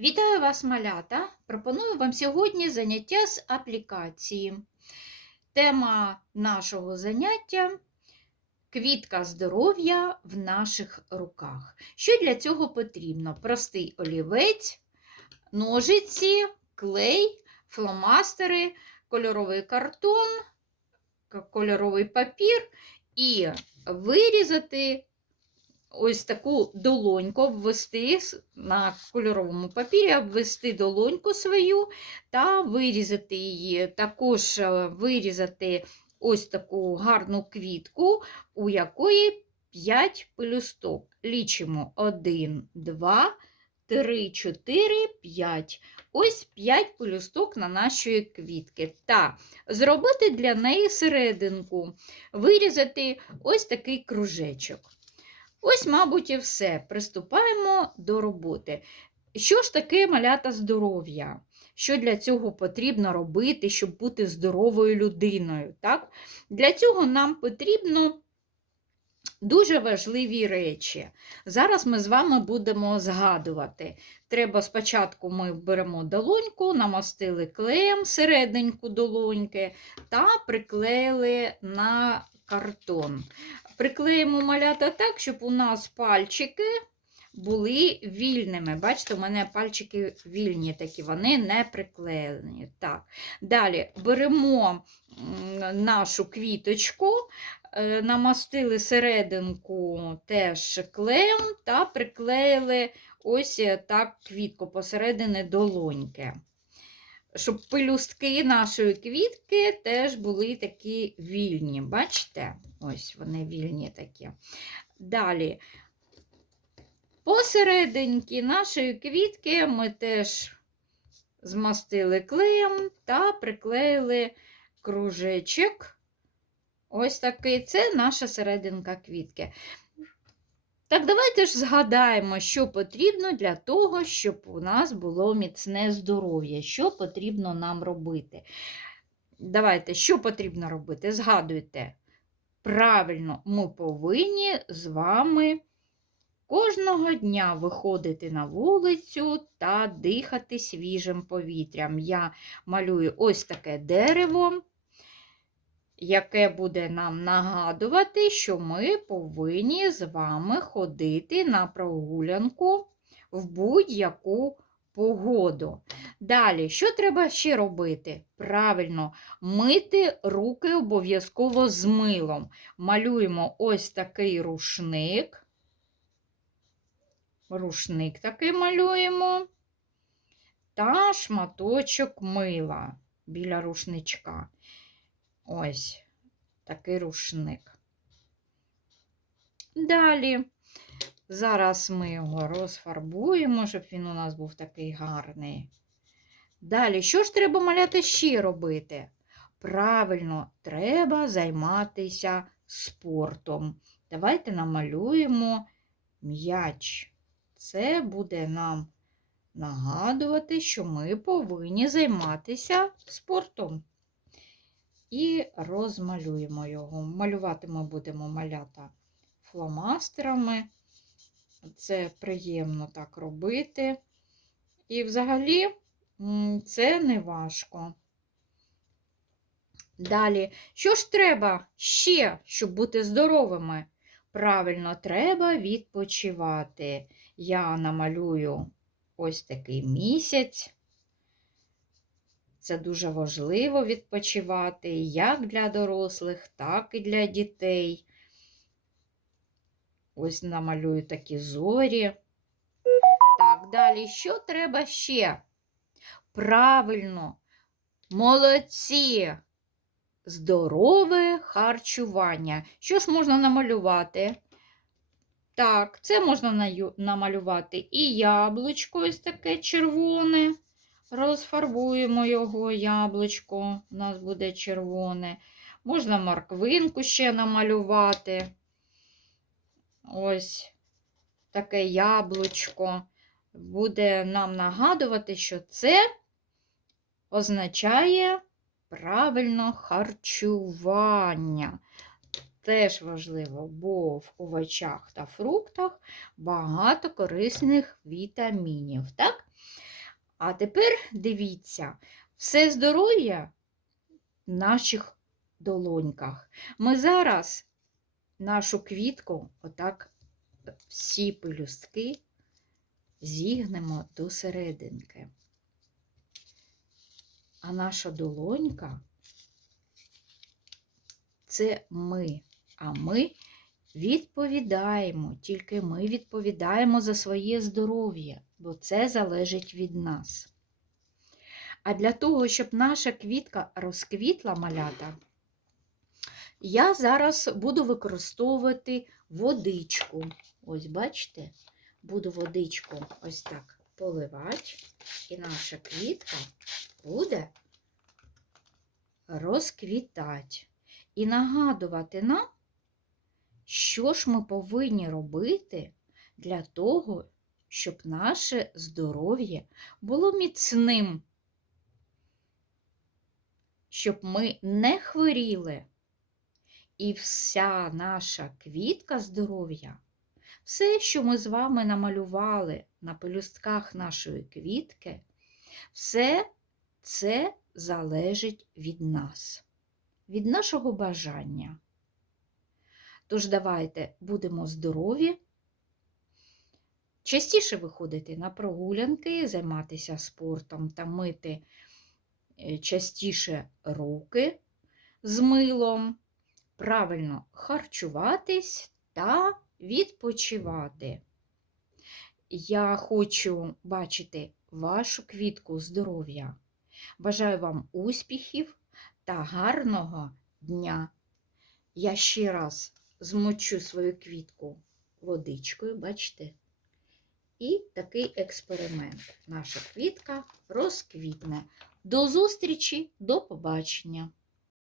Вітаю вас, малята! Пропоную вам сьогодні заняття з аплікації. Тема нашого заняття квітка здоров'я в наших руках. Що для цього потрібно? Простий олівець, ножиці, клей, фломастери, кольоровий картон, кольоровий папір і вирізати ось таку долоньку обвести на кольоровому папірі, обвести долоньку свою та вирізати її. Також е, вирізати ось таку гарну квітку, у якої 5 пелюсток. Лічимо 1, 2, 3, 4, 5. Ось 5 пелюсток на нашої квітки. Та зробити для неї серединку, вирізати ось такий кружечок. Ось, мабуть, і все. Приступаємо до роботи. Що ж таке малята здоров'я? Що для цього потрібно робити, щоб бути здоровою людиною? Так? Для цього нам потрібно дуже важливі речі. Зараз ми з вами будемо згадувати. Треба спочатку ми беремо долоньку, намастили клеєм серединку долоньки та приклеїли на картон. Приклеїмо малята так, щоб у нас пальчики були вільними. Бачите, у мене пальчики вільні такі, вони не приклеєні. Так. Далі беремо нашу квіточку, е, намастили серединку теж клеєм та приклеїли ось е, так квітку посередині долоньки. Щоб пелюстки нашої квітки теж були такі вільні. Бачите? Ось вони вільні такі. Далі, посерединки нашої квітки ми теж змастили клеєм та приклеїли кружечок. Ось такий це наша серединка квітки. Так, давайте ж згадаємо, що потрібно для того, щоб у нас було міцне здоров'я, що потрібно нам робити. Давайте, що потрібно робити? Згадуйте. Правильно, ми повинні з вами кожного дня виходити на вулицю та дихати свіжим повітрям. Я малюю ось таке дерево, яке буде нам нагадувати, що ми повинні з вами ходити на прогулянку в будь-яку погоду. Далі, що треба ще робити? Правильно, мити руки обов'язково з милом. Малюємо ось такий рушник. Рушник такий малюємо. Та шматочок мила біля рушничка. Ось такий рушник. Далі. Зараз ми його розфарбуємо, щоб він у нас був такий гарний. Далі, що ж треба маляти ще робити? Правильно, треба займатися спортом. Давайте намалюємо м'яч. Це буде нам нагадувати, що ми повинні займатися спортом. І розмалюємо його. Малювати ми будемо малята фломастерами. Це приємно так робити. І взагалі це не важко. Далі, що ж треба ще, щоб бути здоровими? Правильно, треба відпочивати. Я намалюю ось такий місяць. Це дуже важливо відпочивати як для дорослих, так і для дітей. Ось намалюю такі зорі. Так, далі, що треба ще? Правильно, молодці, здорове харчування. Що ж можна намалювати? Так, це можна намалювати і яблучко, ось таке червоне. Розфарбуємо його яблучко, у нас буде червоне. Можна морквинку ще намалювати. Ось таке яблучко. Буде нам нагадувати, що це означає правильно харчування. Теж важливо, бо в овочах та фруктах багато корисних вітамінів. Так? А тепер дивіться, все здоров'я в наших долоньках. Ми зараз нашу квітку, отак всі пелюстки зігнемо до серединки. А наша долонька це ми. А ми відповідаємо, тільки ми відповідаємо за своє здоров'я, бо це залежить від нас. А для того, щоб наша квітка розквітла малята, я зараз буду використовувати водичку. Ось, бачите, буду водичку ось так поливати, і наша квітка буде розквітати. І нагадувати нам, що ж ми повинні робити для того, щоб наше здоров'я було міцним, щоб ми не хворіли. І вся наша квітка здоров'я, все, що ми з вами намалювали на пелюстках нашої квітки, все це залежить від нас, від нашого бажання. Тож давайте будемо здорові, частіше виходити на прогулянки, займатися спортом та мити е, частіше руки з милом, правильно харчуватись та відпочивати. Я хочу бачити вашу квітку здоров'я. Бажаю вам успіхів та гарного дня. Я ще раз змочу свою квітку водичкою, бачите? І такий експеримент. Наша квітка розквітне. До зустрічі, до побачення!